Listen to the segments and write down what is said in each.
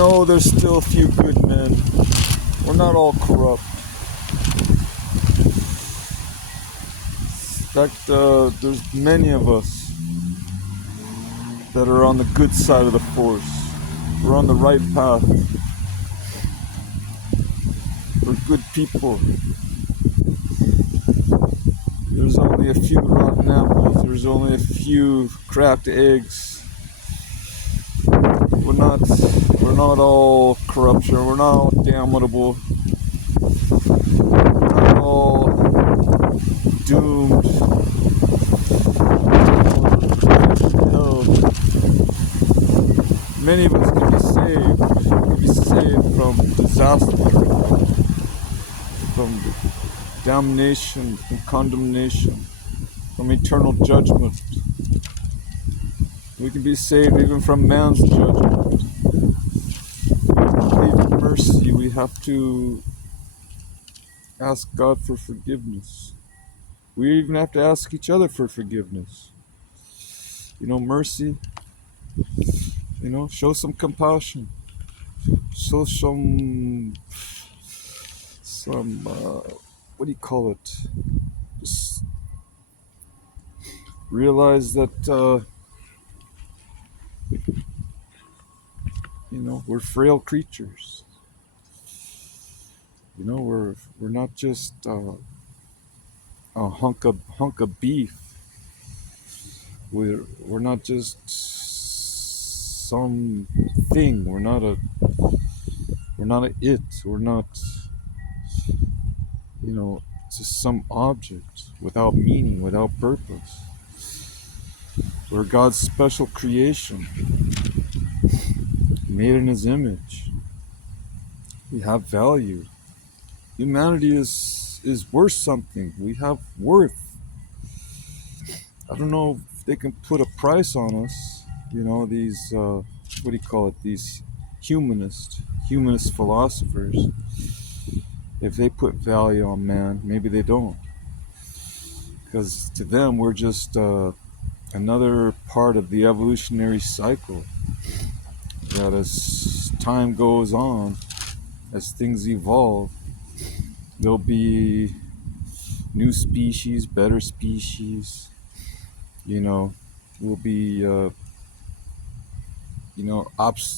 know there's still a few good men. We're not all corrupt. In fact, there's many of us that are on the good side of the force. We're on the right path. We're good people. There's only a few rotten apples. There's only a few cracked eggs. We're not all corruption. We're not all damnable. We're not all doomed. No. Many of us can be saved. We can be saved from disaster, from damnation, from condemnation, from eternal judgment. We can be saved even from man's judgment. We believe in mercy. We have to ask God for forgiveness. We even have to ask each other for forgiveness. Mercy. Show some compassion. Show some what do you call it? Just realize that we're frail creatures. We're not just a hunk of beef. We're not just some thing. We're not a it. We're not just some object without meaning, without purpose. We're God's special creation, made in His image. We have value. Humanity is worth something. We have worth. I don't know if they can put a price on us. These what do you call it? These humanist philosophers. If they put value on man, maybe they don't. Because to them, we're just another part of the evolutionary cycle. That as time goes on, as things evolve, there'll be new species, better species. Will be,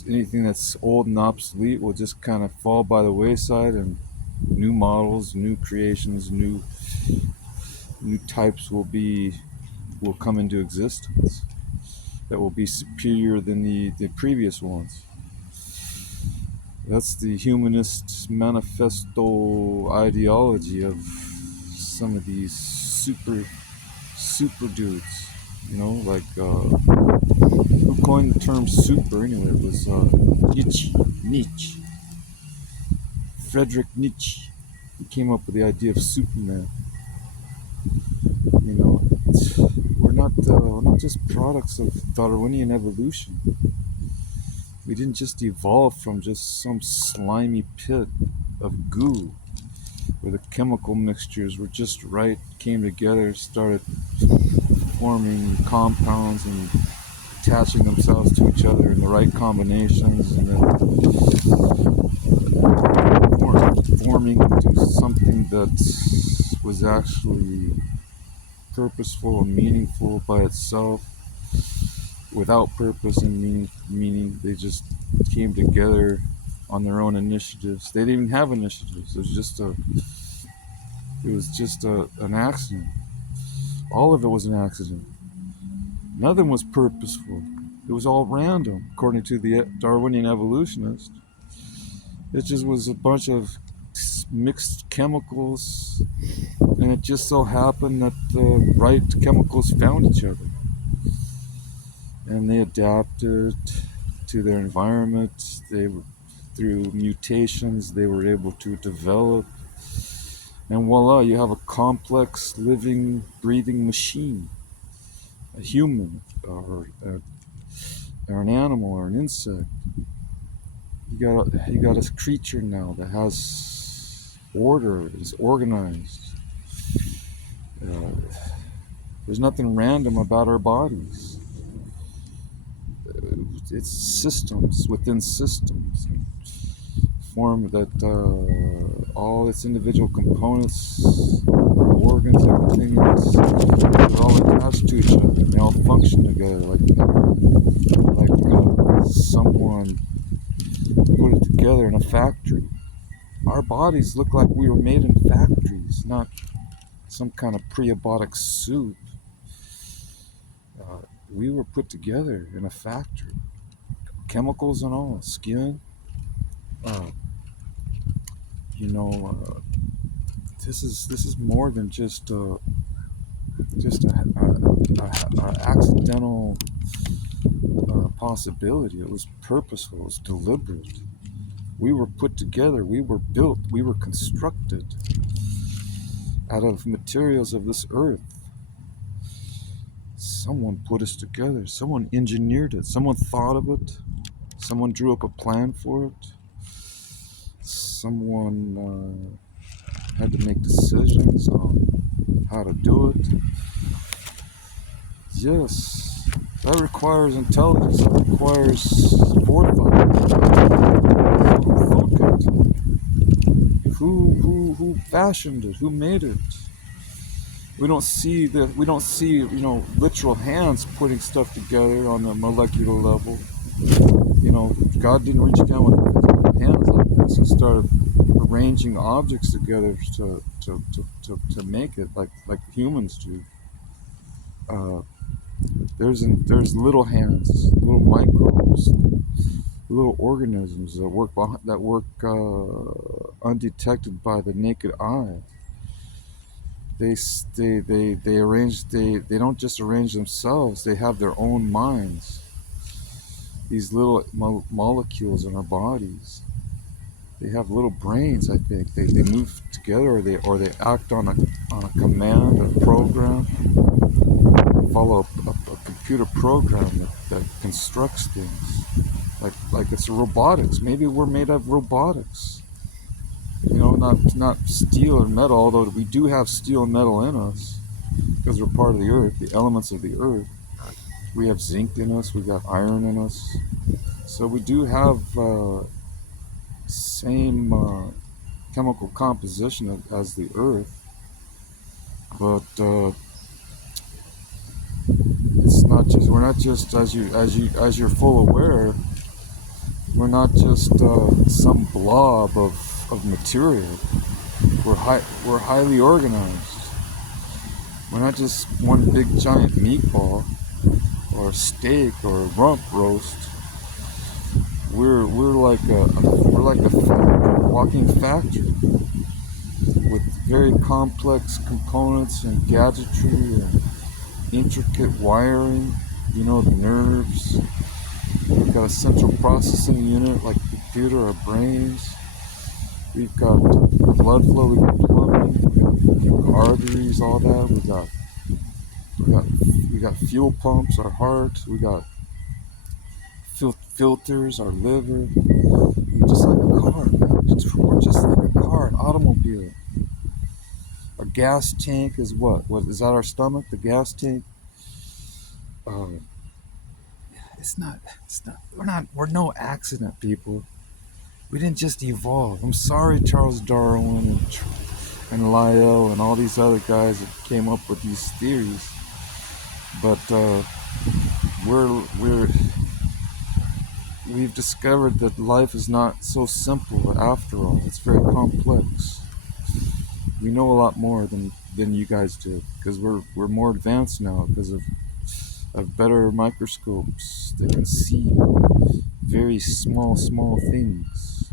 anything that's old and obsolete will just kind of fall by the wayside, and new models, new creations, new types will come into existence that will be superior than the previous ones. That's the humanist manifesto ideology of some of these super dudes. Like who coined the term super anyway? It was Nietzsche. Friedrich Nietzsche. He came up with the idea of Superman. We're not just products of Darwinian evolution. We didn't just evolve from just some slimy pit of goo where the chemical mixtures were just right, came together, started forming compounds and attaching themselves to each other in the right combinations, and then forming into something that was actually purposeful and meaningful by itself, without purpose and meaning. They just came together on their own initiatives. They didn't even have initiatives. It was just an accident. All of it was an accident. Nothing was purposeful. It was all random, according to the Darwinian evolutionist. It just was a bunch of mixed chemicals, and it just so happened that the right chemicals found each other. And they adapted to their environment. Through mutations, they were able to develop. And voila, you have a complex, living, breathing machine. A human, or an animal, or an insect. You got a creature now that has order, is organized. There's nothing random about our bodies. it's systems within systems, form that all its individual components, organs, everything, they're all attached to each other. They all function together like someone put it together in a factory. Our bodies look like we were made in factories, not some kind of prebiotic soup. We were put together in a factory, chemicals and all, skin. Uh, you know, this is more than just a accidental possibility. It was purposeful. It was deliberate. We were put together. We were built. We were constructed out of materials of this earth. Someone put us together. Someone engineered it. Someone thought of it. Someone drew up a plan for it. Someone had to make decisions on how to do it. Yes, that requires intelligence. That requires forethought. Who fashioned it? Who made it? We don't see literal hands putting stuff together on a molecular level. God didn't reach down with hands like this and start arranging objects together to make it like humans do. There's little hands, little microbes, little organisms that work undetected by the naked eye. They don't just arrange themselves. They have their own minds. These little molecules in our bodies, they have little brains. I think they move together, or they act on a command, a program. They follow a computer program that constructs things, like it's robotics. Maybe we're made of robotics. Not steel or metal, although we do have steel and metal in us because we're part of the earth, the elements of the earth. We have zinc in us, we got iron in us. So we do have same chemical composition as the earth, but we're not just as you're full aware, we're not just some blob of material. We're highly organized. We're not just one big giant meatball or steak or rump roast. We're like a walking factory with very complex components and gadgetry and intricate wiring. The nerves. We've got a central processing unit like a computer, our brains. We've got blood flow, we've got plumbing, we've got arteries, all that. We got fuel pumps, our heart. We got filters, our liver. We're just like a car, man. We're just like a car, an automobile. A gas tank is what? What is that? Our stomach, the gas tank. It's not. We're no accident, people. We didn't just evolve. I'm sorry, Charles Darwin and Lyell and all these other guys that came up with these theories, but we've discovered that life is not so simple after all. It's very complex. We know a lot more than you guys did because we're more advanced now because of better microscopes that can see very small things,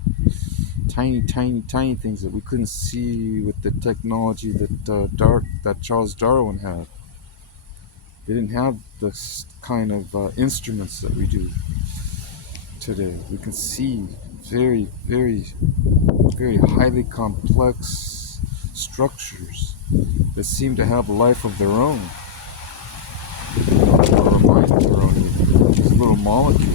tiny things that we couldn't see with the technology that Charles Darwin had. They didn't have this kind of instruments that we do today. We can see very highly complex structures that seem to have a life of their own, or a mind of their own. These little molecules